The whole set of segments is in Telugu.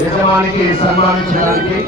యజమానికి సన్మానించడానికి.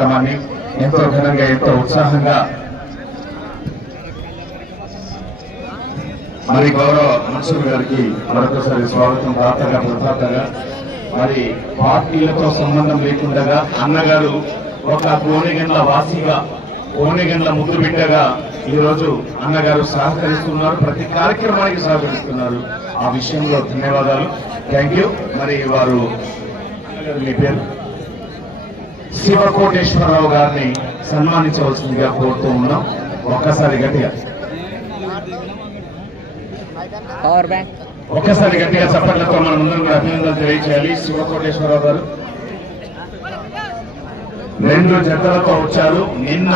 కార్యక్రమాన్ని ఎంతో ఘనంగా ఎంతో ఉత్సాహంగా మరి గౌరవ మన్సూర్ గారికి మరొకసారి స్వాగతం ప్రార్థగా ప్రతాపంగా మరి పార్టీలతో సంబంధం లేకుండా అన్నగారు ఒక కోనెగండ్ల వాసిగా కోనెగండ్ల ముద్దు బిడ్డగా ఈ రోజు అన్నగారు సహకరిస్తున్నారు ప్రతి కార్యక్రమానికి సహకరిస్తున్నారు. ఆ విషయంలో ధన్యవాదాలు. Thank you. మరి వారు మీ పేరు? శివకోటేశ్వరరావు గారిని సన్మానించవలసిందిగా కోరుతూ ఉన్నాం. ఒక్కసారి గట్టిగా. ఒక్కసారి గట్టిగా చప్పట్లతో మన ముందు కూడా అభినందనలు తెలియజేయాలి శివకోటేశ్వరరావు గారు. రెండు జతలతో వచ్చారు. నిన్న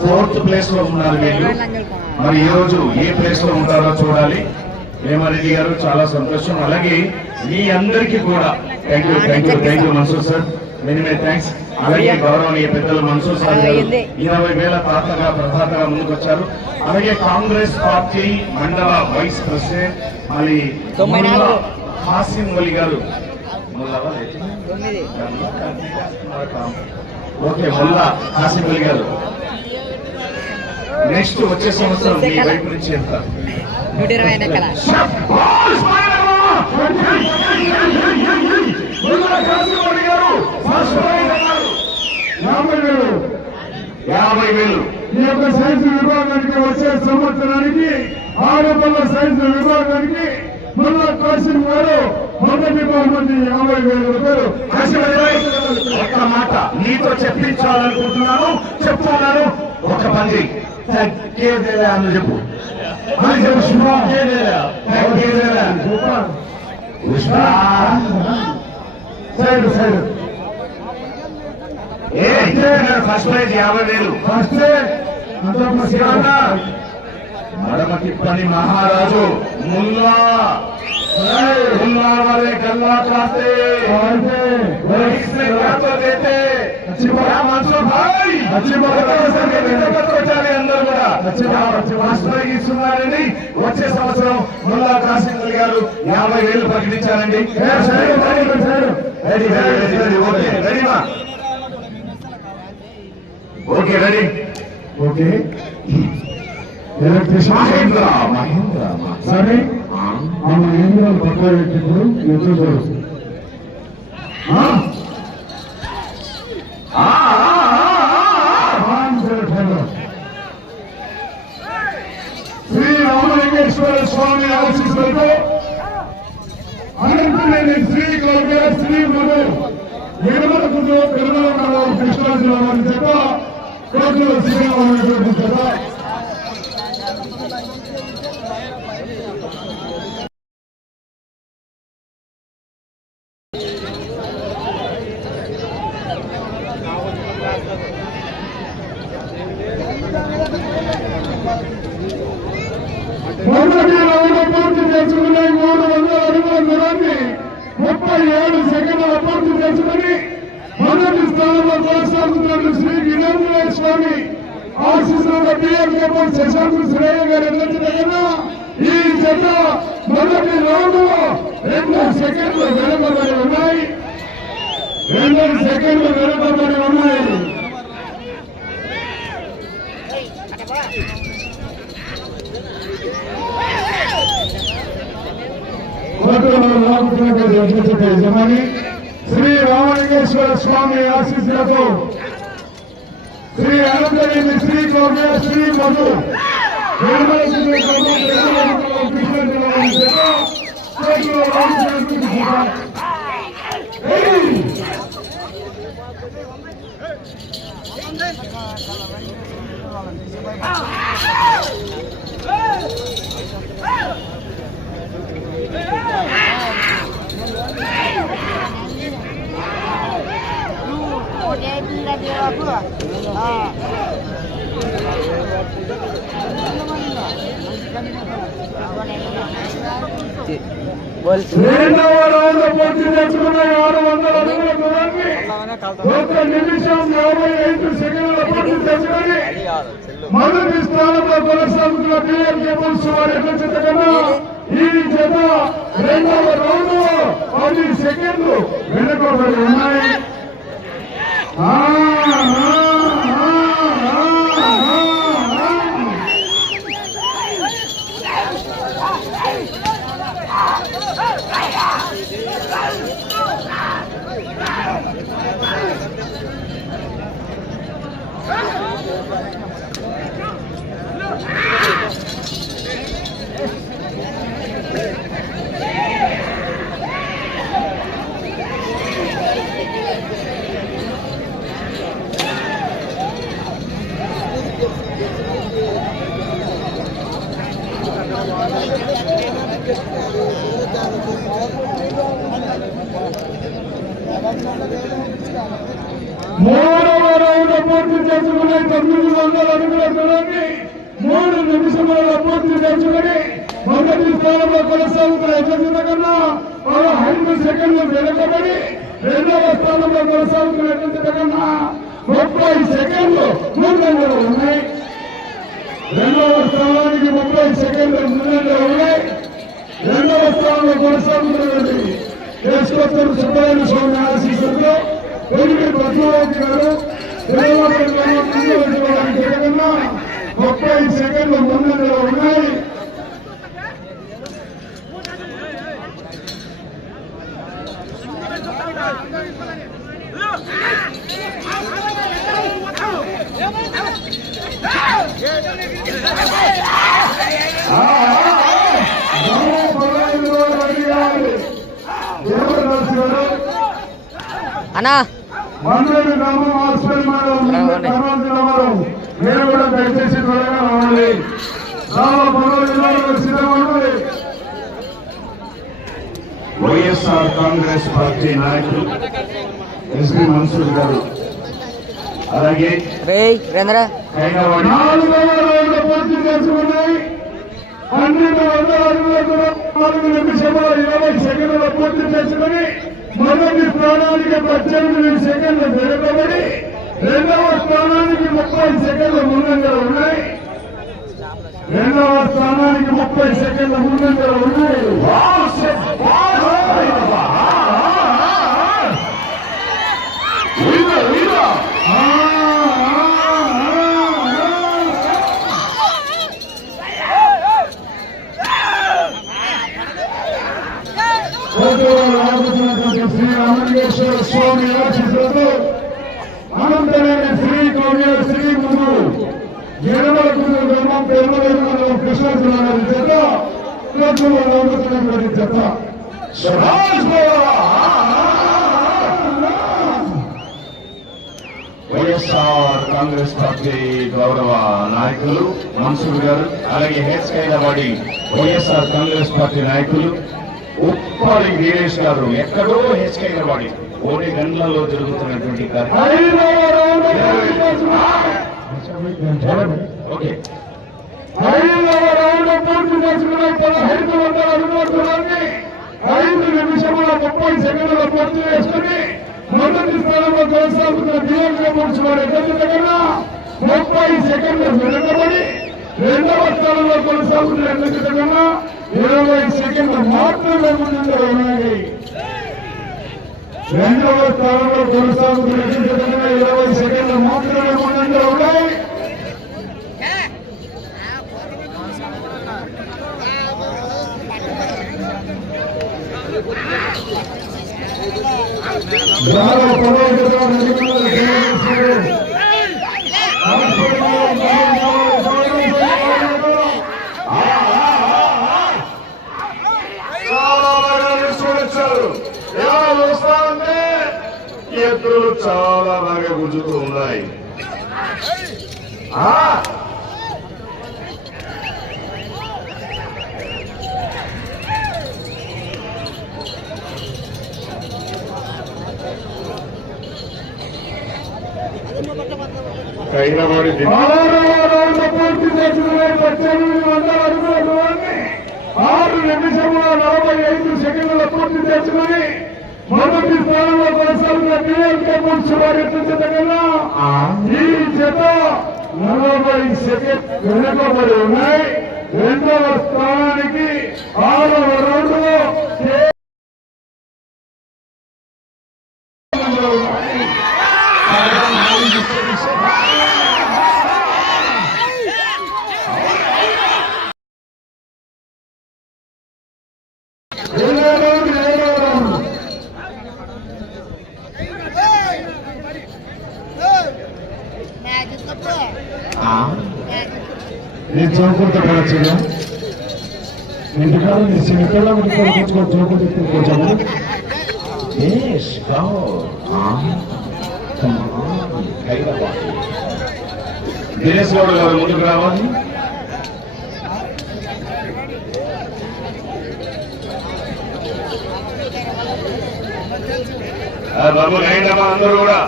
ఫోర్త్ ప్లేస్లో ఉన్నారు వీళ్ళు. మరి ఈ రోజు ఏ ప్లేస్లో ఉంటారో చూడాలి. వేమారెడ్డి గారు చాలా సంతోషం. అలాగే మీ అందరికీ కూడా. Thank you thank you thank you Mansoor sir many many thanks అలాగే గౌరవనీయ పెద్దలు మన్సూర్ సార్ గారు ఇరవై వేల తాతగా ప్రధాతగా ముందుకొచ్చారు. అలాగే కాంగ్రెస్ పార్టీ మండల వైస్ ప్రెసిడెంట్. ముల్లా హాసిం వలి గారు. ఓకే ముల్లా హాసిం వలి గారు. నెక్స్ట్ వచ్చే సంవత్సరం మీ వైపు నుంచి ఎంత? నూట ఇరవై గారు. యాభై వేలు. యాభై వేలు. ఈ యొక్క సైన్స్ విభాగానికి వచ్చే సంవత్సరానికి ఆడపిల్ల సైన్స్ విభాగానికి ముల్లా కాసిం గారు మొదటి బహుమతి యాభై వేల రూపాయలు. ఒక్క మాట నీతో చెప్పించాలనుకుంటున్నాను. చెప్తున్నాను. ఒక పని తగ్గేదేలే అని చెప్పు. తగ్గేదేలే. Side side. మడమకి పని మహారాజు వచ్చే సంవత్సరం ముల్లా గారు యాభై వేలు ప్రకటించారండి. Ready ready okay రెడీమా okay ready okay electrician Mahendra Mahendra సరే ఆ మహేంద్ర పక్క పెట్టిప్పుడు ఎదురు శ్రీ రామలింగేశ్వర స్వామి ఆశీస్సులతో అనంతనేని శ్రీ గౌరవ శ్రీ నిర్మలకుతో తిరుమల మండలం కృష్ణా జిల్లా వారి చేత కోర్టులో శ్రీరామటువంటి చేత మొదటి రౌండ్ పూర్తి చేసుకున్న మూడు వందల అడుగుల దూరాన్ని ముప్పై ఏడు సెకండ్ల పూర్తి చేసుకుని మొదటి స్థానంలో కొనసాగుతున్న శ్రీ గిరేంద్ర స్వామి. ఆశీస్సుల పిఎం కేపర్ శశాంక్ శ్రేయ గారు ఎన్నికల ఈ జత మొదటి రౌండ్. రెండు సెకండ్లు వెనుకబడి ఉన్నాయి. రెండు సెకండ్లు వెనుకబడి ఉన్నాయి. లాగుతున్నటువంటి అధ్యక్షత యజమాని శ్రీ రామలింగేశ్వర స్వామి ఆశీస్సులతో శ్రీ అనంతరేణి శ్రీ కౌర్య శ్రీ మధు నిర్మల శ్రీ కౌర్య కృష్ణ జిల్లా వారి చేత కోర్టులో లాగుతున్నటువంటి జత. ఏయ్! బోల్ రెండవ రౌండ్ పూర్తి ఆరు వందల అడుగుల దూరాన్ని ఒక నిమిషం యాభై ఐదు సెకండ్ల పూర్తి మొదటి స్థానంలో కొనసాగుతున్న కేబుల్స్ వారి కన్నా ఈ జత రెండవ రౌండ్ పది సెకండ్లు వెనుకబడి ఉన్నాయి. ఆ, ఆ, ఆ, ఆ, ఆ, ఆ. మూడవ రౌండ్ పూర్తి చేసుకుని తొమ్మిది వందల అడుగుల దూరాన్ని మూడు నిమిషములలో పూర్తి చేసుకుని మొదటి స్థానంలో కొనసాగుతున్న యశస్విత కన్నా పదహైదు సెకండ్లు వెనుకబడి రెండవ స్థానంలో కొనసాగుతున్న కన్నా ముప్పై సెకండ్లు ముందంజలో ఉన్నాయి. రెండవ స్థానానికి ముప్పై సెకండ్లు ముందంజలో ఉన్నాయి. రెండవ స్థానంలో కొనసాగుతున్నటువంటి దేశోత్తర సుబ్బయ్య స్వామి ఆశీస్సులతో వెలుగు పద్మావతి గారు ముప్పై సెకండ్లు ముందంజలో ఉన్నాయి ఆ, ఆ, ఆ, గ్రామ పదహైదు రోజులు అడిగారు. దేవదాసు గారు అన్నా. గ్రామం హాస్పిటల్ మీరు కూడా దయచేసి త్వరగా రావాలి. వైఎస్ఆర్ కాంగ్రెస్ పార్టీ నాయకులు ఎస్పీ మన్సూర్ గారు. అలాగే నాలుగవ రౌండ్ పూర్తి చేసుకున్నాయి. పన్నెండు వందల అడుగుల దూరం నాలుగు నిమిషముల ఇరవై సెకండ్ల పూర్తి చేసుకుని మొదటి స్థానానికి పద్దెనిమిది సెకండ్లు వెనుకబడి రెండవ స్థానానికి ముప్పై సెకండ్ల ముందంజలు ఉన్నాయి. రెండవ స్థానానికి ముప్పై సెకండ్ల ముందంజలు ఉన్నాయి వీర, వీర. ఆ, ఆ, ఆ, ఆ. కోటూరు రామకృష్ణ శ్రీ రామలింగేశ్వర స్వామి ఆశీస్సులతో అనంతరేణి శ్రీ కౌర్య శ్రీ ముందు ఎనమలకుందు గ్రామం పెరుమలేరు మండలం కృష్ణా జిల్లా వారి చేత కోటూరు రామకృష్ణ గారి చేత శభాష్ బావా. వైఎస్ఆర్ కాంగ్రెస్ పార్టీ గౌరవ నాయకులు మన్సూర్ గారు అలాగే హెచ్ కైలవాడి వైఎస్ఆర్ కాంగ్రెస్ పార్టీ నాయకులు ఉప్పాడి వీరేష్ గారు ఎక్కడో హెచ్ కైలవాడి ఓడి గంటలలో జరుగుతున్నటువంటి ఓకే. పూర్తి చేసుకున్న పదహైదు వందల అడుగుల ఐదు నిమిషముల ముప్పై సెకండ్ల పూర్తి చేసుకుని మొదటి స్థానంలో కొనసాగుతున్న బిఎంకే మున్సి వారి ముప్పై సెకండ్లు వెనుకబడి రెండవ స్థానంలో కొనసాగుతున్న కన్నా ఇరవై సెకండ్లు మాత్రమే ముందు ఉన్నాయి రెండవ స్థానంలో కొనసాగుతున్న కన్నా ఇరవై సెకండ్లు మాత్రమే ముందు ఉన్నాయి జాగ్రత్త పూర్తి చేసుకునే ఆరు నిమిషముల నలభై ఐదు సెకండ్ల పూర్తి చేసుకుని మొదటి స్థానంలో కొనసాగుతున్న పిఎల్కే బుల్స్ వారి జత కన్నా ఈ జత నలభై సెకండ్ వెనుకబడి ఉన్నాయి. రెండవ స్థానానికి ఆరవ రౌండ్లో కే- నేను చౌకుంటా పడచ్చుగా ఇంటికాడ నీ చిన్నపిల్ల కొనుక్కొని చౌకుంట తీసుకొచ్చాము Yes, go. Come on. Hyderabad. Dinesh Goud గారు ముందుకు రావాలి. బాబు రైండమ్మా అందరూ కూడా.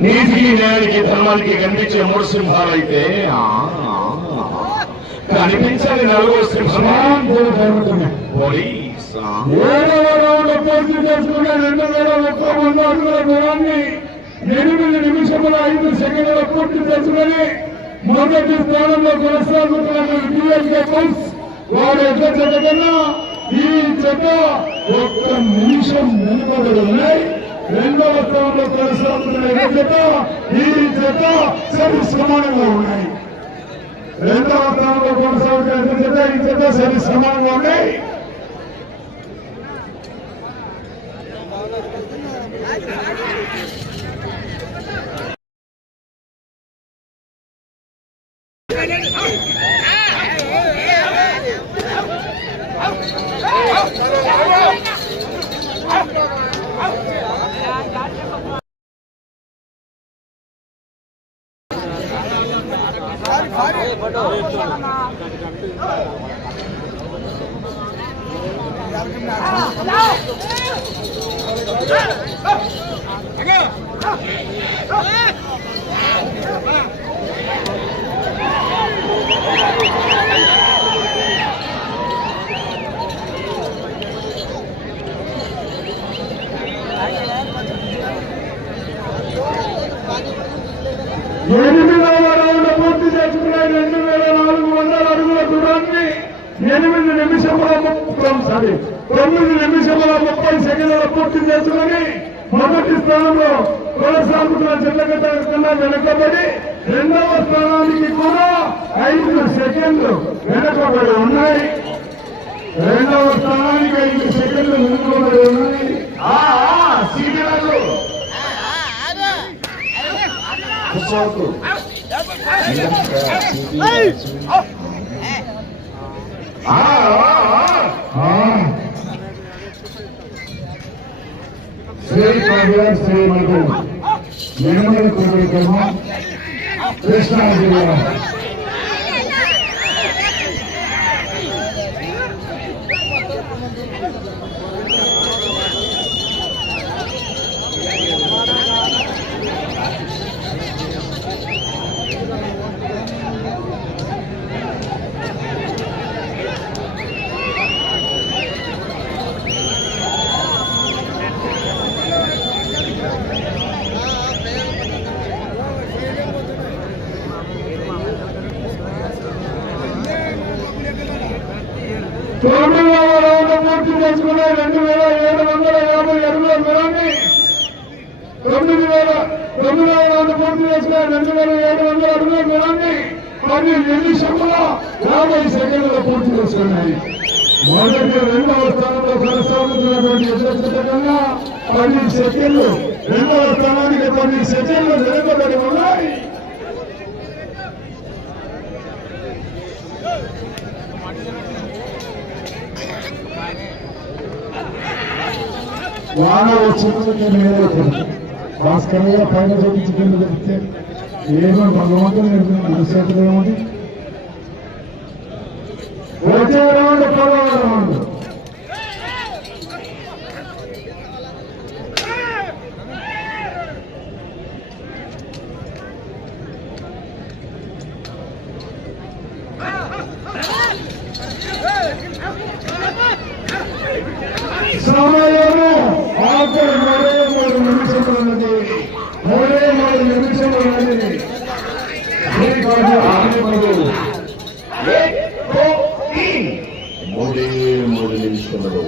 నీతికి న్యాయానికి ధర్మానికి కనిపించే మూడు సింహాలు అయితే ఆ, కనిపించాలి నలుగురు సింహాలు పోలీస్ పూర్తి చేసుకున్న రెండు వేల ఒక్క వంద అడుగుల దూరాన్ని ఎనిమిది నిమిషముల ఐదు సెకండ్ల పూర్తి చేసుకుని మొదటి స్థానంలో కొనసాగుతున్న బిఎల్కే వారి యొక్క కన్నా ఈ జత ఒక్క నిమిషం వెనుకబడి ఉన్నాయి రెండవ స్థానంలో కొనసాగుతున్న ఈ జత ఈ జత సరి సమానంగా ఉన్నాయి రెండవ స్థానంలో కొనసాగుతున్న ఈ జత ఈ జత సరి సమానంగా ఉన్నాయి Thank you రౌండ్ పూర్తి చేసుకున్న రెండు వేల నాలుగు వందల అడుగుల దూరాన్ని ఎనిమిది ముప్పై సారీ. తొమ్మిది నిమిషముల ముప్పై సెకండ్ల పూర్తి చేసుకుని మొదటి స్థానంలో కొనసాగుతున్న జల్లగడ్డ కన్నా వెనుకబడి రెండవ స్థానానికి కూడా ఐదు సెకండ్లు వెనుకబడి ఉన్నాయి. రెండవ స్థానానికి ఐదు సెకండ్లు వెనుకబడి ఉన్నాయి. ఆ, శ్రీ శ్రీ మధు నిర్మల కృష్ణా జిల్లా తొమ్మిదవ రౌండ్ పూర్తి చేసుకున్న రెండు వేల ఏడు వందల యాభై అడుగుల దూరాన్ని తొమ్మిది వేల తొమ్మిది వేల రౌండ్ పూర్తి చేసుకున్న రెండు వేల ఏడు వందల అడుగుల దూరాన్ని కొన్ని నిమిషంలో యాభై సెకండ్ల పూర్తి చేసుకున్నాయి. మొదటి రెండవ స్థానంలో కొనసాగుతున్నటువంటి ఎదురు కన్నా పది సెకండ్లు రెండవ స్థానానికి పది సెకండ్లు వెనుకబడి ఉన్నాయి వాన వచ్చింది నేను భాస్కరయ్య పైన చూపించి చెప్తే ఏమో భగవంతుడు నిర్ణయం చేతిలో ఏముంది వచ్చే రౌండ్ సమయము ఆఖరి మూడే మూడు నిమిషములు ఉన్నది మూడే మూడు నిమిషములు ఉన్నది శ్రీకాంత్ ఆనందములు. మూడే మూడు నిమిషములు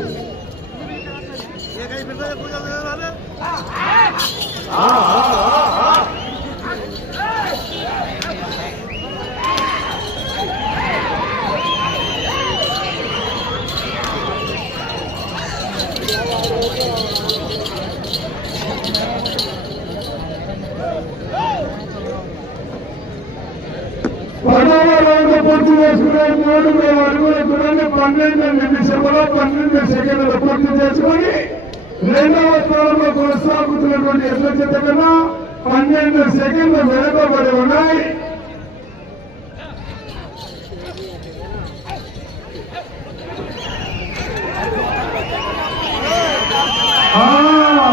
పదవ రౌండ్ పూర్తి చేసుకునే మూడు వేల పన్నెండు నిమిషంలో పన్నెండు సెకండ్లు పూర్తి చేసుకుని రెండవ స్థానంలో కొనసాగుతున్నటువంటి ఎట్ల చెత్త కన్నా పన్నెండు సెకండ్లు వెనుకబడి ఉన్నాయి.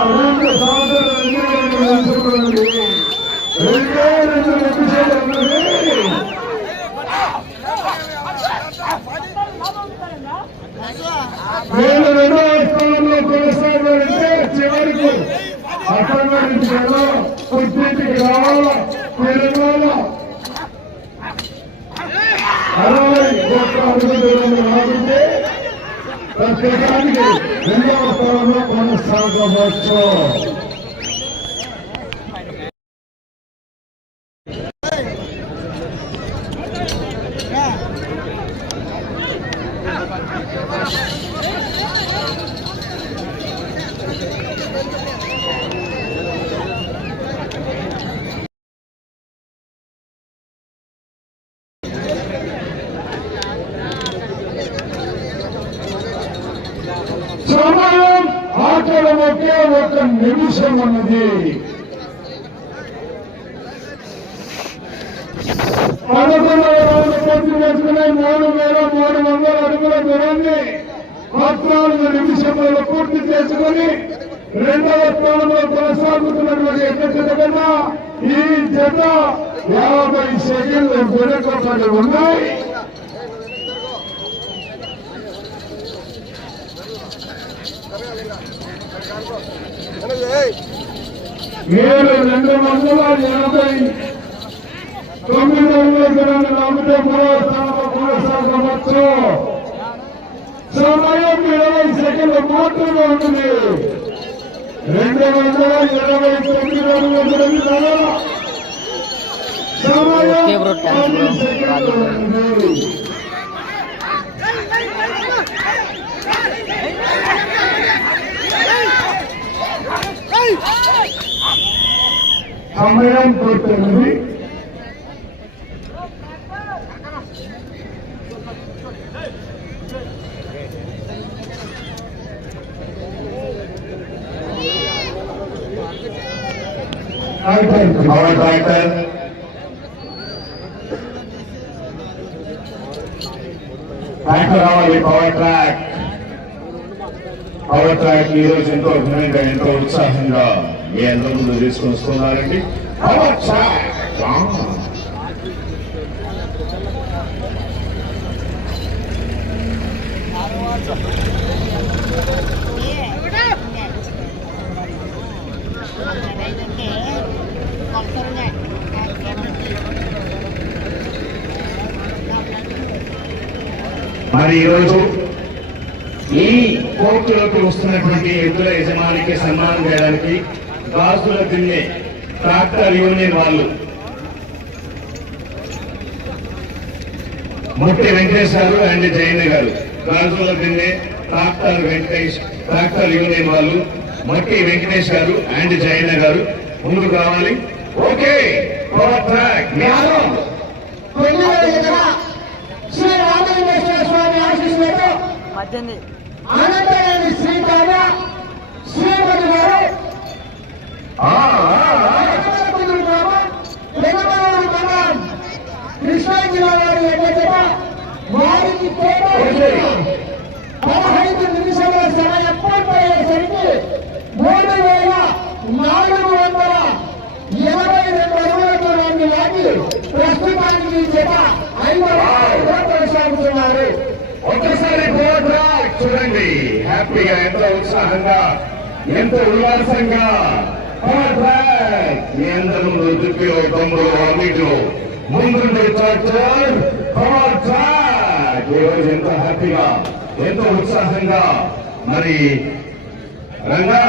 రెండు సంవత్సరాలు రెండు నిమిషాలు ఉంది. నేను స్థానంలో కొనసాగాలంటే చివరికి రావాలా అరవై కోట్ల అడుగులు రాకుంటే ప్రత్యేకానికి రెండవ స్థానంలో కొనసాగవచ్చు సమయం ఆటల ఒకే ఒక నిమిషం ఉన్నది. పదకొండవ రౌండ్ పూర్తి చేసుకునే మూడు వేల మూడు వందల అడుగుల దూరాన్ని పద్నాలుగు నిమిషంలో పూర్తి చేసుకుని రెండవ స్థానంలో కొనసాగుతున్నటువంటి ఎక్కడ కన్నా ఈ జత యాభై సెకండ్లు వెనుకబడి ఉన్నాయి. మీరు రెండు వందల ఎనభై తొమ్మిది నమ్మితే మూడవ కొనసాగవచ్చు. సమయం ఇరవై సెకండ్లు మాత్రమే ఉంటుంది రెండు వందల ఇరవై తొమ్మిది సమయం సెకండ్లు ఉంది. సమయం పూర్తయింది అయిపోయింది పవర్ ట్రాక్టర్ ట్రాక్టర్ రావాలి పవర్ ట్రాక్ పవర్ ట్రాక్ ఈ రోజు ఎంతో ఘనంగా ఎంతో ఉత్సాహంగా మీ అందరి ముందు తీసుకొని వస్తున్నారండి మరి ఈరోజు ఈ కోర్టులోకి వస్తున్నటువంటి ఎద్దుల యజమానికి సన్మానం చేయడానికి గాజుల తిన్నే ట్రాక్టర్ యూనియన్ వాళ్ళు. ముట్టి వెంకటేష్ గారు అండ్ జయన్న గారు. Gajula Dinne tractor Venkatesh tractor union వాళ్ళు మట్టి వెంకటేష్ గారు అండ్ జయన్న గారు. ముందుకు రావాలి. Okay power track Shri Ramalingeshwara Swamy ఆశీస్సులతో శ్రీమతి గారు ఆ, ఆ, ఆ. అనంతపురం గ్రామం పెదమలూరు మండలం కృష్ణా జిల్లా వారి ఎక్కడ వారికి పదహైదు నిమిషాల సమయం పూర్తయ్యేసరికి మూడు వేల నాలుగు వందల ఎనభై రెండు అడుగుల దూరాన్ని లాగి ప్రస్తుతానికి జత ఐదవ కొనసాగుతున్నారు చూడండి. హ్యాపీగా ఎంతో ఉత్సాహంగా ఎంతో ఉల్లాసంగా. పవర్ ట్రాక్ మీ తమ్ముడు అన్నిటిలో ముందుండే ట్రాక్టర్ పవర్ ట్రాక్ ఈరోజు ఎంతో హ్యాపీగా ఎంతో ఉత్సాహంగా. మరి రంగా